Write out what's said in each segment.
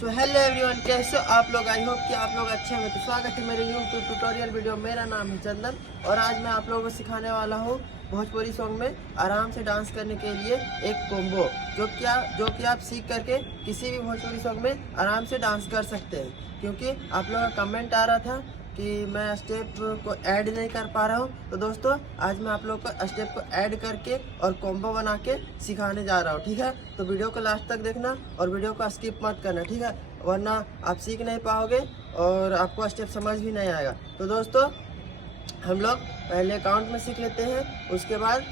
So hello everyone, कैसे हो आप लोग। आई होप कि आप लोग अच्छे होंगे। तो स्वागत है मेरे यूट्यूब ट्यूटोरियल वीडियो। मेरा नाम है चंदन और आज मैं आप लोगों को सिखाने वाला हूँ भोजपुरी सॉन्ग में आराम से डांस करने के लिए एक कॉम्बो जो कि आप सीख करके किसी भी भोजपुरी सॉन्ग में आराम से डांस कर सकते हैं। क्योंकि आप लोगों का कमेंट आ रहा था कि मैं स्टेप को ऐड नहीं कर पा रहा हूँ। तो दोस्तों आज मैं आप लोग को स्टेप को ऐड करके और कॉम्बो बना के सिखाने जा रहा हूँ। ठीक है, तो वीडियो को लास्ट तक देखना और वीडियो को स्किप मत करना। ठीक है, वरना आप सीख नहीं पाओगे और आपको स्टेप समझ भी नहीं आएगा। तो दोस्तों हम लोग पहले काउंट में सीख लेते हैं, उसके बाद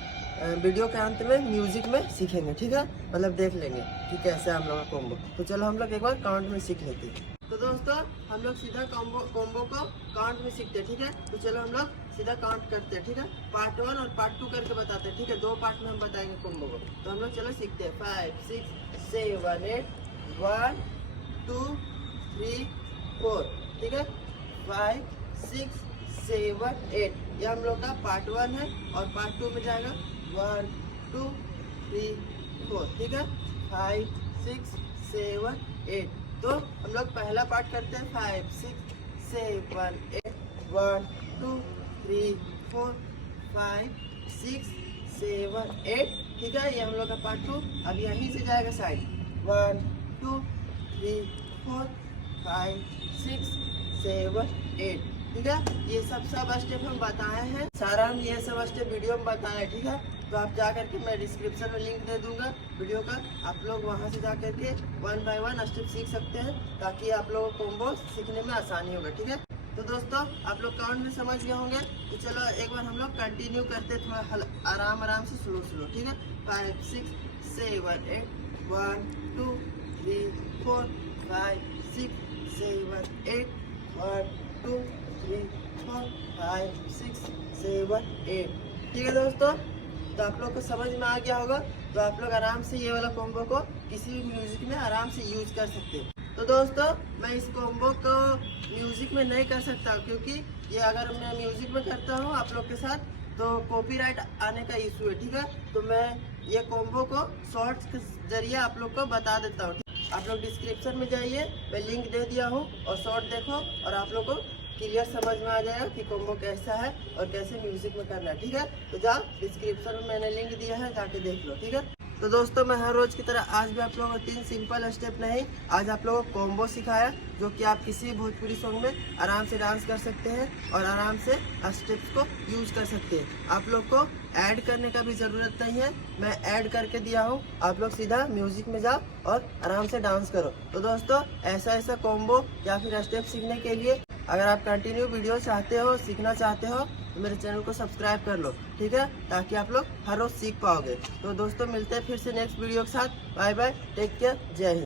वीडियो के अंत में म्यूजिक में सीखेंगे। ठीक है, मतलब देख लेंगे कि कैसे हम लोग का कॉम्बो। तो चलो हम लोग एक बार काउंट में सीख लेते हैं। तो दोस्तों हम लोग सीधा कॉम्बो को काउंट में सीखते हैं। ठीक है, तो चलो हम लोग सीधा काउंट करते हैं। ठीक है, पार्ट 1 और पार्ट 2 करके बताते हैं। ठीक है, 2 पार्ट में हम बताएंगे कॉम्बो को। तो हम लोग चलो सीखते हैं। 5 6 7 8 1 2 3 4। ठीक है, 5 6 7 8 ये हम लोग का पार्ट 1 है और पार्ट 2 में जाएगा 1 2 3 4। ठीक है, 5 6 7 8। तो हम लोग पहला पार्ट करते हैं। 5 6 7 8 1 2 3 4 5 6 7 8। ठीक है, ये हम लोग का पार्ट 2। अब यहीं से जाएगा साइड 1 2 3 4 5 6 7 8। ठीक है, ये सब स्टेप हम बताए हैं। सारा हम ये सब स्टेप वीडियो में बताए। ठीक है, तो आप जा करके मैं डिस्क्रिप्शन में लिंक दे दूंगा वीडियो का। आप लोग वहां से जा करके 1 बाय 1 स्टेप सीख सकते हैं, ताकि आप लोगों को कॉम्बो सीखने में आसानी होगा। ठीक है, तो दोस्तों आप लोग काउंट में समझ गए होंगे। तो चलो एक बार हम लोग कंटिन्यू करते हैं, थोड़ा आराम से स्लो। ठीक है, 5 6 7 8 1 2 3 4 5 6 7 8 1 2 3 4 5 6 7 8। ठीक है दोस्तों, तो आप लोग को समझ में आ गया होगा। तो आप लोग आराम से ये वाला कॉम्बो को किसी भी म्यूजिक में आराम से यूज कर सकते हैं। तो दोस्तों मैं इस कॉम्बो को म्यूजिक में नहीं कर सकता, क्योंकि ये अगर मैं म्यूजिक में करता हूँ आप लोग के साथ तो कॉपीराइट आने का इशू है। ठीक है, तो मैं ये कॉम्बो को शॉर्ट्स के जरिए आप लोग को बता देता हूँ। आप लोग डिस्क्रिप्शन में जाइए, मैं लिंक दे दिया हूँ और शॉर्ट देखो और आप लोग को क्लियर समझ में आ जाएगा कि कॉम्बो कैसा है और कैसे म्यूजिक में करना है। ठीक है, तो जाओ डिस्क्रिप्शन में मैंने लिंक दिया है, जाके देख लो। ठीक है, तो दोस्तों मैं हर रोज की तरह आज भी आप लोगों को 3 सिंपल स्टेप नहीं, आज आप लोगों को कॉम्बो सिखाया, जो कि आप किसी भोजपुरी सॉन्ग में आराम से डांस कर सकते हैं और आराम से स्टेप्स को यूज कर सकते हैं। आप लोग को ऐड करने का भी ज़रूरत नहीं है, मैं ऐड करके दिया हूँ। आप लोग सीधा म्यूजिक में जाओ और आराम से डांस करो। तो दोस्तों ऐसा कॉम्बो या फिर स्टेप सीखने के लिए अगर आप कंटिन्यू वीडियो चाहते हो, सीखना चाहते हो, तो मेरे चैनल को सब्सक्राइब कर लो। ठीक है, ताकि आप लोग हर रोज सीख पाओगे। तो दोस्तों मिलते हैं फिर से नेक्स्ट वीडियो के साथ। बाय बाय, टेक केयर, जय हिंद।